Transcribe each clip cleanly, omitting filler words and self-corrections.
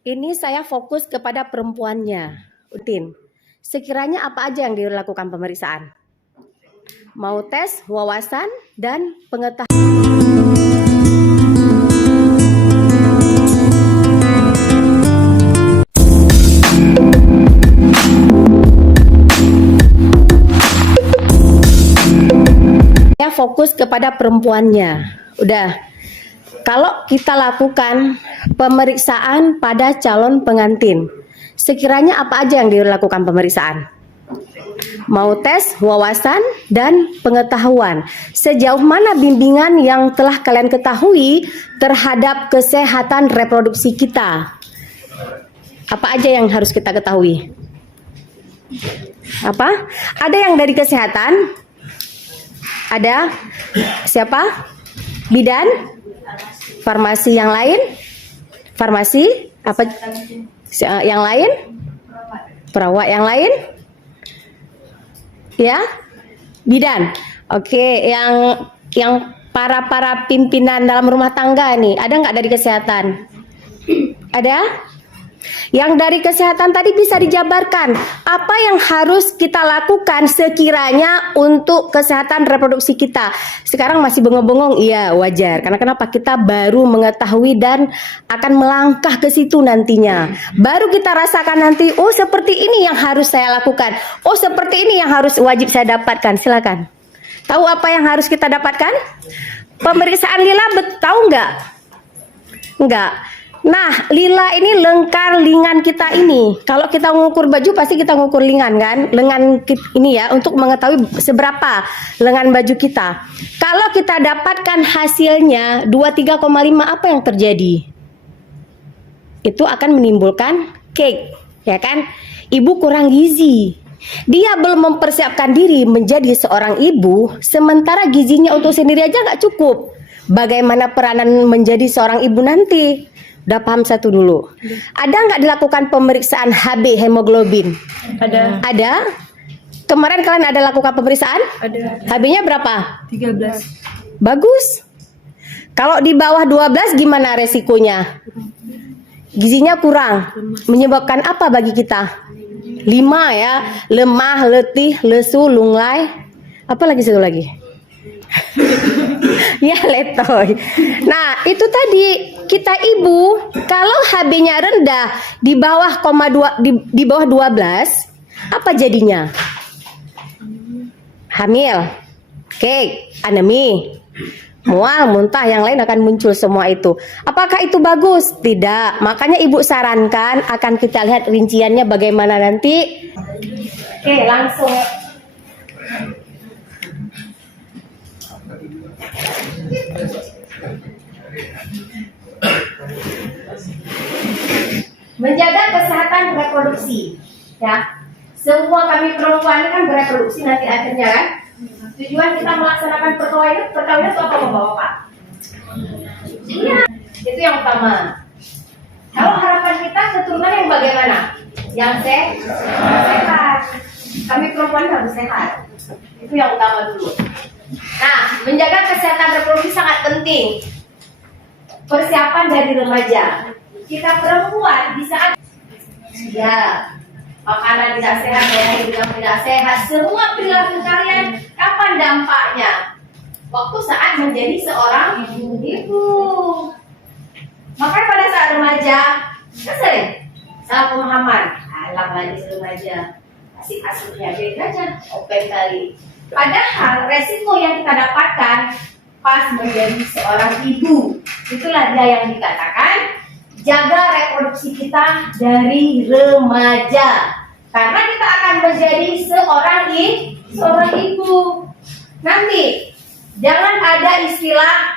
Ini saya fokus kepada perempuannya, Utin. Sekiranya apa aja yang dilakukan pemeriksaan? Mau tes wawasan dan pengetahuan. Saya fokus kepada perempuannya. Udah. Kalau kita lakukan pemeriksaan pada calon pengantin, sekiranya apa aja yang dilakukan pemeriksaan? Mau tes wawasan dan pengetahuan. Sejauh mana bimbingan yang telah kalian ketahui terhadap kesehatan reproduksi kita? Apa aja yang harus kita ketahui? Apa? Ada yang dari kesehatan? Ada? Siapa? Bidan? Farmasi yang lain? Farmasi? Apa? Yang lain? Perawat yang lain? Ya? Bidan. Oke, yang para pimpinan dalam rumah tangga nih, ada nggak dari kesehatan? Ada? Yang dari kesehatan tadi bisa dijabarkan apa yang harus kita lakukan sekiranya untuk kesehatan reproduksi kita. Sekarang masih bengong-bengong, iya wajar. Karena kenapa? Kita baru mengetahui dan akan melangkah ke situ nantinya. Baru kita rasakan nanti, oh seperti ini yang harus saya lakukan. Oh seperti ini yang harus wajib saya dapatkan. Silakan. Tahu apa yang harus kita dapatkan? Pemeriksaan lila, tahu nggak? Enggak. Nah, lila ini lengkar lingan kita ini. Kalau kita mengukur baju pasti kita mengukur lingan kan? Lengan ini ya untuk mengetahui seberapa lengan baju kita. Kalau kita dapatkan hasilnya 23,5, apa yang terjadi? Itu akan menimbulkan cake, ya kan? Ibu kurang gizi. Dia belum mempersiapkan diri menjadi seorang ibu, sementara gizinya untuk sendiri aja nggak cukup. Bagaimana peranan menjadi seorang ibu nanti? Udah paham satu dulu. Ada nggak dilakukan pemeriksaan HB hemoglobin? Ada. Ada? Kemarin kalian ada lakukan pemeriksaan? Ada. HB-nya berapa? 13. Bagus. Kalau di bawah 12 gimana resikonya? Gizinya kurang. Menyebabkan apa bagi kita? 5 ya. Lemah, letih, lesu, lunglai. Apa lagi satu lagi? Ya letoy. Nah itu tadi kita ibu kalau HB-nya rendah di bawah 2 di bawah 12 apa jadinya? Hamil, cake, anemi, mual, muntah, yang lain akan muncul semua itu. Apakah itu bagus? Tidak. Makanya ibu sarankan akan kita lihat rinciannya bagaimana nanti. Oke, langsung. Menjaga kesehatan reproduksi, ya. Semua kami perempuan ini kan bereproduksi nanti akhirnya kan. Tujuan kita melaksanakan perkawinan itu apa Bapak? Iya, itu yang utama. Kalau harapan kita keturunan yang bagaimana? Yang sehat. Kami perempuan harus sehat. Itu yang utama dulu. Nah, menjaga kesehatan reproduksi sangat penting. Persiapan dari remaja. Kita perempuan di saat ya makanan tidak sehat, gaya hidup tidak sehat, semua perilaku kalian kapan dampaknya? Waktu saat menjadi seorang ibu. Makanya pada saat remaja, sering salah pemahaman. Alah lagi remaja, asik-asiknya beda aja, open kali. Padahal resiko yang kita dapatkan pas menjadi seorang ibu, itulah dia yang dikatakan jaga reproduksi kita dari remaja, karena kita akan menjadi seorang ibu. Nanti jangan ada istilah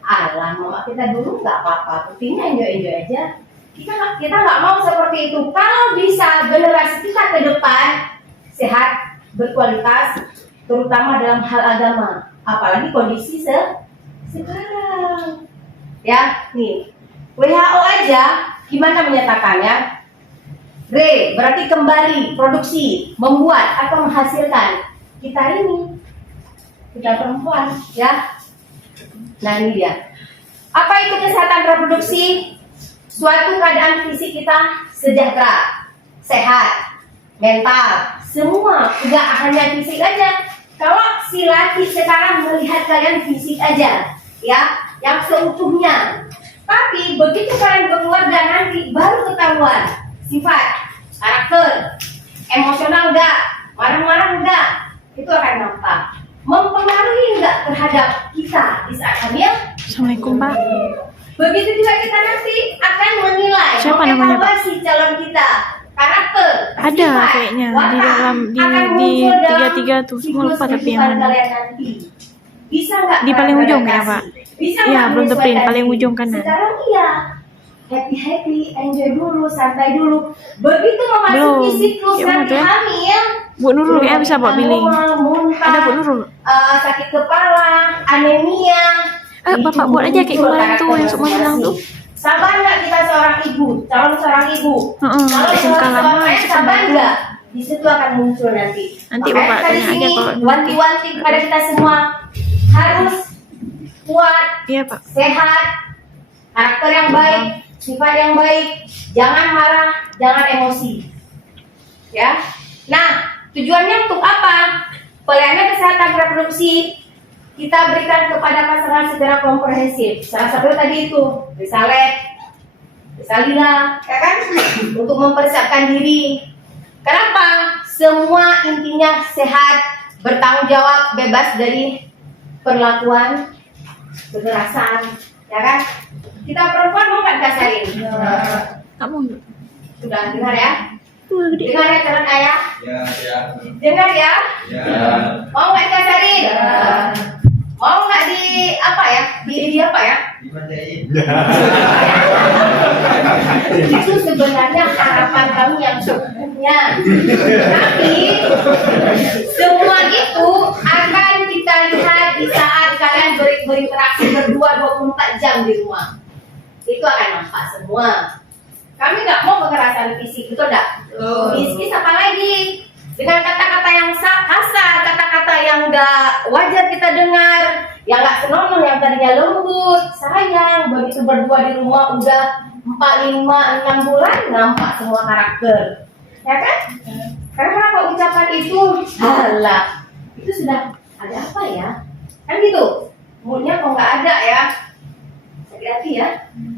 alah mama kita dulu nggak apa-apa, pentingnya enjoy aja. Kita nggak mau seperti itu. Kalau bisa generasi kita ke depan sehat, berkualitas, terutama dalam hal agama, apalagi kondisi sekarang. Ya, nih WHO aja gimana menyatakannya? Berarti kembali produksi, membuat atau menghasilkan. Kita perempuan, ya. Nah ini dia. Apa itu kesehatan reproduksi? suatu keadaan fisik kita sejahtera, sehat, mental, semua, nggak hanya fisik aja. Kalau si laki sekarang melihat kalian fisik aja, ya, yang seutuhnya. Tapi begitu kalian berkeluarga nanti baru ketahuan sifat, karakter, emosional enggak, marah-marah enggak, itu akan nampak. Mempengaruhi enggak terhadap kita di saat hamil? Assalamualaikum, Pak. Begitu juga kita nanti akan menilai, Siapa namanya, Pak? mengevaluasi calon kita, karakter, Ada sifat, kayaknya di watak, dalam di akan di muncul dalam 33 tuh. Semua siklus lupa tapi yang kehidupan mana. kalian nanti. Bisa nggak Di paling ujung ya, beradaptasi? Pak? Bisa Iya, nggak belum tepi, menyesuaikan paling diri? ujung kanan. Sekarang iya, happy, enjoy dulu, santai dulu. Begitu memasuki Belum. siklus Gimana nanti tuh ya? hamil, Bu Nurul kayaknya bisa bawa billing. muntah, Ada Bu Nurul. sakit kepala, anemia. Bapak buat aja kayak kemarin tuh yang semua bilang tuh. Sabar nggak kita seorang ibu, calon seorang ibu? Heeh, Kalau SMK seorang lama, ayah, SMK sabar baru. nggak? Di situ akan muncul nanti. Nanti Makanya Bapak kita di tanya aja sini kalau nanti. wanti-wanti kepada kita semua harus kuat, Iya, Pak. sehat, karakter yang baik, sifat yang baik, jangan marah, jangan emosi. Ya. Nah, tujuannya untuk apa? Pelayanan kesehatan reproduksi kita berikan kepada pasangan secara komprehensif. Salah satu tadi itu, risalet, risalila, ya kan? Untuk mempersiapkan diri. Kenapa? Semua intinya sehat, bertanggung jawab, bebas dari perlakuan kekerasan, ya kan? Kita perempuan mau nggak dikasarin? Kamu Sudah dengar ya? tuh gede. Dengar ya calon ayah? Ya, ya. Dengar ya? Ya. Mau nggak dikasarin? Mau nggak di apa ya? Di apa ya? Dimanjain. Itu sebenarnya harapan kami yang sesungguhnya. Tapi semua itu akan kita lihat di saat kalian berinteraksi berdua 24 jam di rumah. Itu akan nampak semua. Kami nggak mau kekerasan fisik, betul nggak? Bisnis apa lagi? Dengan kata-kata yang kasar, kata-kata yang nggak wajar kita dengar, yang nggak senonoh, yang tadinya lembut, sayang, begitu berdua di rumah udah 4, 5, 6 bulan nampak semua karakter, ya kan? Karena kenapa ucapan itu, halah, itu sudah ada apa ya? Kan gitu, moodnya kok nggak ada ya? Hati-hati ya.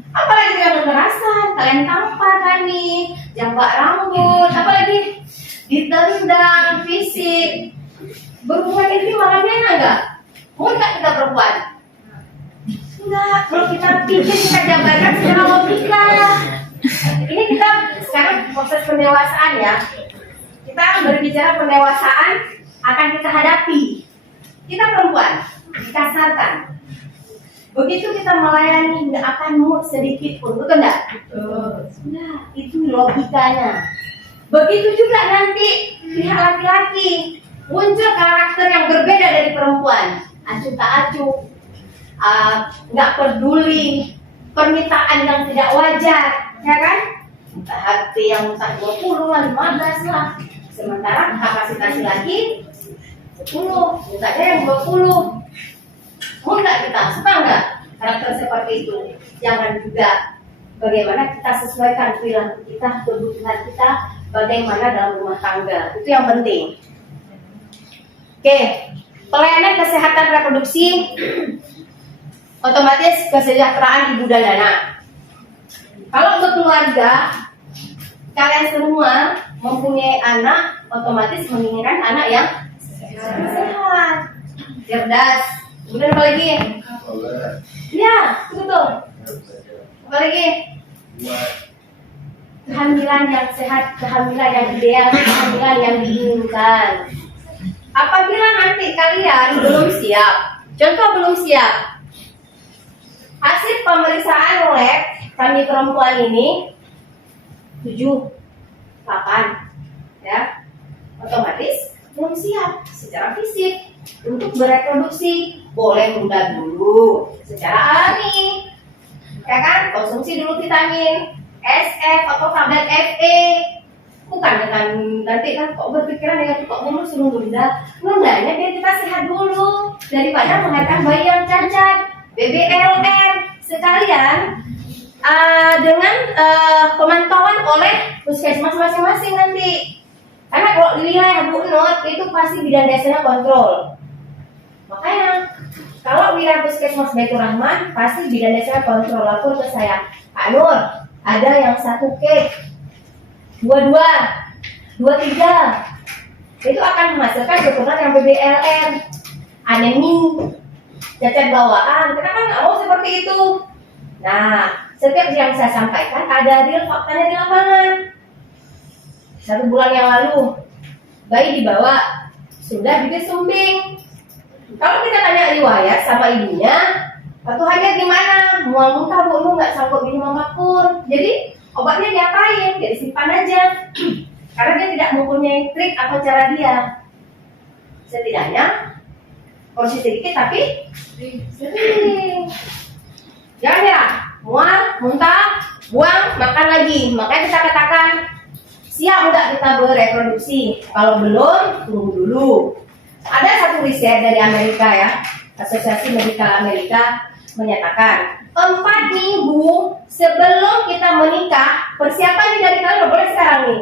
Apalagi dengan kekerasan, kalian tampar kami, jambak rambut, apalagi ditendang fisik, berhubungan intim malamnya enggak? Mau nggak kita perempuan? Enggak, kalau kita pikir kita jabarkan secara logika. Ini kita sekarang proses pendewasaan ya. Kita berbicara pendewasaan akan kita hadapi. Kita perempuan, dikasarkan. Begitu kita melayani nggak akan mood sedikit pun, betul nggak? Nah, itu logikanya. Begitu juga nanti pihak laki-laki muncul karakter yang berbeda dari perempuan, acuh tak acuh, nggak peduli, permintaan yang tidak wajar, ya kan? Hati yang entah 20 lah, 15 lah. Sementara kapasitas laki 10, mintanya yang 20. Mau nggak kita, suka nggak karakter seperti itu? Jangan juga bagaimana kita sesuaikan perilaku kita, kebutuhan kita, bagaimana dalam rumah tangga. Itu yang penting. Oke, pelayanan kesehatan reproduksi, otomatis kesejahteraan ibu dan anak. Kalau untuk keluarga, kalian semua mempunyai anak, otomatis menginginkan anak yang sehat, cerdas. Kemudian apa lagi? Ya, betul. Apa lagi? Kehamilan yang sehat, kehamilan yang ideal, kehamilan yang diinginkan. Apabila nanti kalian belum siap, contoh belum siap, hasil pemeriksaan lab kami perempuan ini 7, 8, ya, otomatis belum siap secara fisik untuk bereproduksi. Boleh muda dulu secara alami, ya kan? Konsumsi dulu vitamin SF atau tablet FE, bukan dengan nanti kan kok berpikiran negatif kok dulu suruh nunda. Nundanya biar kita sehat dulu daripada melahirkan bayi yang cacat, BBLR sekalian. dengan pemantauan oleh puskesmas masing-masing nanti. Karena kalau di wilayah Bu Nur itu pasti bidan desanya kontrol. Makanya kalau wilayah puskesmas Baitur Rahman pasti bidan desanya kontrol. Lapor ke saya, Pak Nur, ada yang 1 cake, 22, 23, itu akan menghasilkan keturunan yang BBLN, anemi, cacat bawaan. Kita kan nggak mau seperti itu. Nah, setiap yang saya sampaikan ada real faktanya di lapangan. 1 bulan yang lalu, bayi dibawa, sudah bibir sumbing. Kalau kita tanya riwayat sama ibunya, waktu hamil gimana? Mual muntah Bu Nur, nggak sanggup minum apapun. Jadi obatnya diapain? Jadi simpan aja. Karena dia tidak mempunyai trik atau cara dia. Setidaknya porsi sedikit tapi sering. Jangan ya, mual, muntah, buang, makan lagi. Makanya kita katakan siap nggak kita bereproduksi? Kalau belum, tunggu dulu. Ada satu riset dari Amerika ya, Asosiasi Medikal Amerika menyatakan 4 minggu sebelum kita menikah, persiapan nih dari kalian boleh sekarang nih.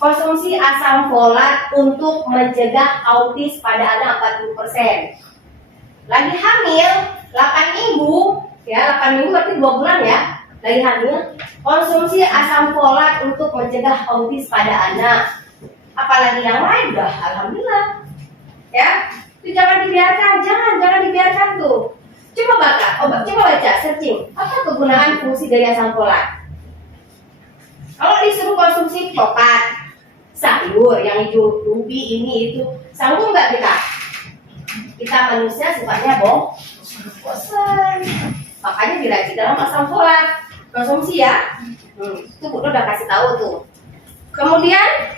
Konsumsi asam folat untuk mencegah autis pada anak 40%. Lagi hamil 8 minggu, ya 8 minggu berarti 2 bulan ya. Lagi hamil, konsumsi asam folat untuk mencegah autis pada anak. Apalagi yang lain udah alhamdulillah. Ya, itu jangan dibiarkan, jangan dibiarkan tuh. Coba baca searching apa kegunaan fungsi dari asam folat. Kalau disuruh konsumsi coklat, sayur yang hijau, ubi ini itu, sanggup nggak kita? Kita manusia sifatnya bosan. Makanya diracik dalam asam folat. Konsumsi ya. Itu Bu udah kasih tahu tuh. Kemudian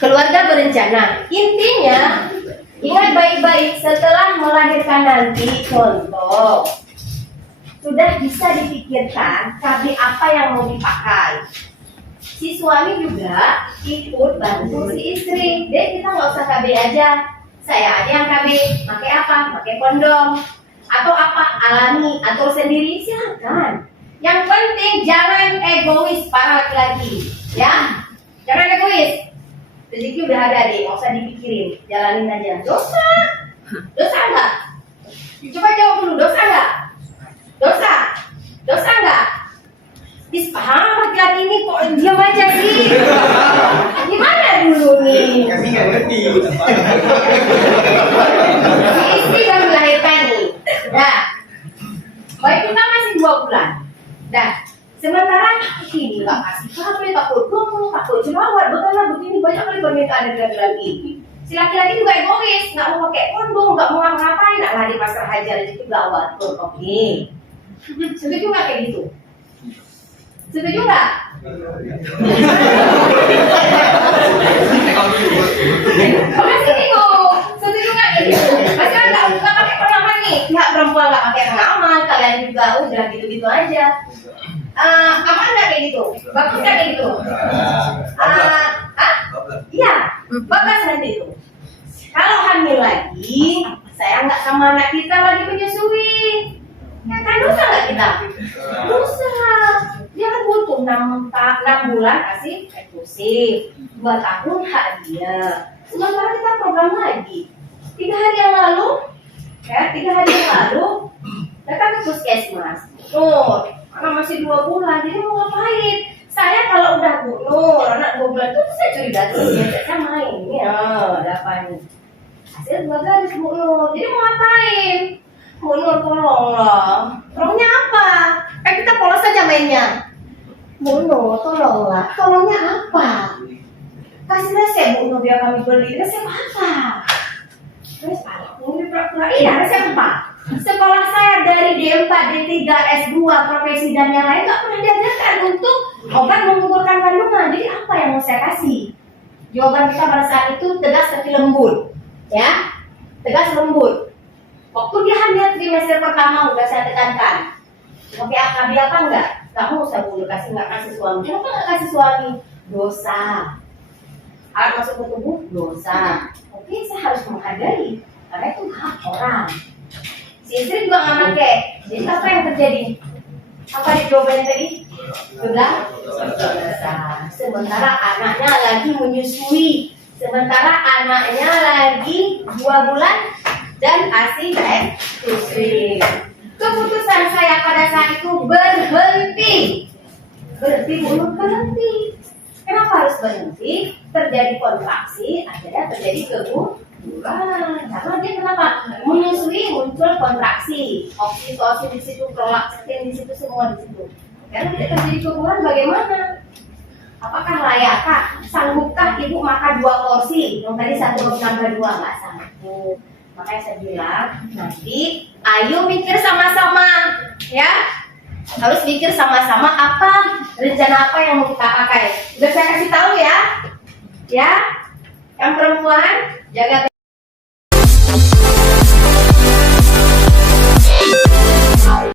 keluarga berencana. Intinya ingat baik-baik setelah melahirkan nanti, contoh sudah bisa dipikirkan KB apa yang mau dipakai. Si suami juga ikut bantu si istri. Dek, kita nggak usah KB aja, saya aja yang KB. Pakai apa? Pakai kondom atau apa alami atau sendiri, silakan. Yang penting jangan egois para laki-laki, ya. Jangan egois. Rezeki udah ada deh, nggak usah dipikirin, jalanin aja. Dosa nggak? Coba jawab dulu, dosa nggak? Dosa nggak? Paham laki-laki ini kok diam aja sih? Gimana dulu nih? Kami nggak ngerti. Si istri baru melahirkan nih, dah. Baik kita masih 2 bulan, dah. Sementara ini nggak kasih HP, takut gemuk, takut jerawat, bagaimana begini banyak kali permintaan dari laki-laki. Si laki-laki juga egois, nggak mau pakai kondom, nggak mau ngapain, nggak lari pasar hajar itu gawat. Oke, setuju nggak kayak gitu? Setuju nggak? Masih bingung, setuju nggak kayak gitu? Masih nggak pakai pengaman nih, pihak perempuan nggak pakai pengaman, kalian juga udah gitu-gitu aja. Aman nggak kayak gitu? Bagus nggak kayak gitu? Iya, bagus nanti itu. Kalau hamil lagi, saya nggak sama anak kita lagi menyusui. Ya kan dosa nggak kita? Dosa. Dia kan butuh 6 bulan kasih eksklusif, 2 tahun hadiah. Sementara kita program lagi. 3 hari yang lalu, datang ke puskesmas. Karena masih 2 bulan, jadi mau ngapain? Saya kalau udah Bu Nur, anak 2 bulan itu saya curiga tuh, saya main. Ya, ada apa nih? Hasil 2 garis Bu Nur, jadi mau ngapain? Bu Nur tolonglah. Tolongnya apa? Kita polos aja mainnya. Bu Nur tolonglah. Tolongnya apa? Kasih resep Bu Nur biar kami beli. Resep apa? Resep apa? Iya, resep apa? Sekolah saya dari D4, D3, S2, profesi dan yang lain nggak pernah diajarkan untuk obat menggugurkan kandungan. Jadi apa yang mau saya kasih? Jawaban kita pada saat itu tegas tapi lembut, ya, tegas lembut. Waktu dia hamil trimester pertama udah saya tekankan. Pakai AKB apa enggak? Kamu usah dulu nggak kasih suami. Kenapa nggak kasih suami? Dosa. Alat masuk ke tubuh dosa. Oke, saya harus menghargai karena itu hak orang. Si istri juga nggak pakai. Jadi apa yang terjadi? Apa di jawabannya tadi? Sudah besar. Sementara anaknya lagi menyusui. Sementara anaknya lagi 2 bulan dan ASI eksklusif. Keputusan saya pada saat itu berhenti. Berhenti dulu, berhenti. Kenapa harus berhenti? Terjadi kontraksi, akhirnya terjadi keguguran. Karena dia kenapa? Menyusui muncul kontraksi, oksitosin di situ, prolaktin di situ, semua di situ. Karena tidak terjadi keguguran, bagaimana? Apakah layakkah? Sanggupkah ibu makan 2 porsi? Yang tadi 1 nambah 2 nggak sanggup. Makanya saya bilang nanti, ayo mikir sama-sama, ya. Harus mikir sama-sama apa rencana apa yang mau kita pakai. Udah saya kasih tahu ya, ya. Yang perempuan jaga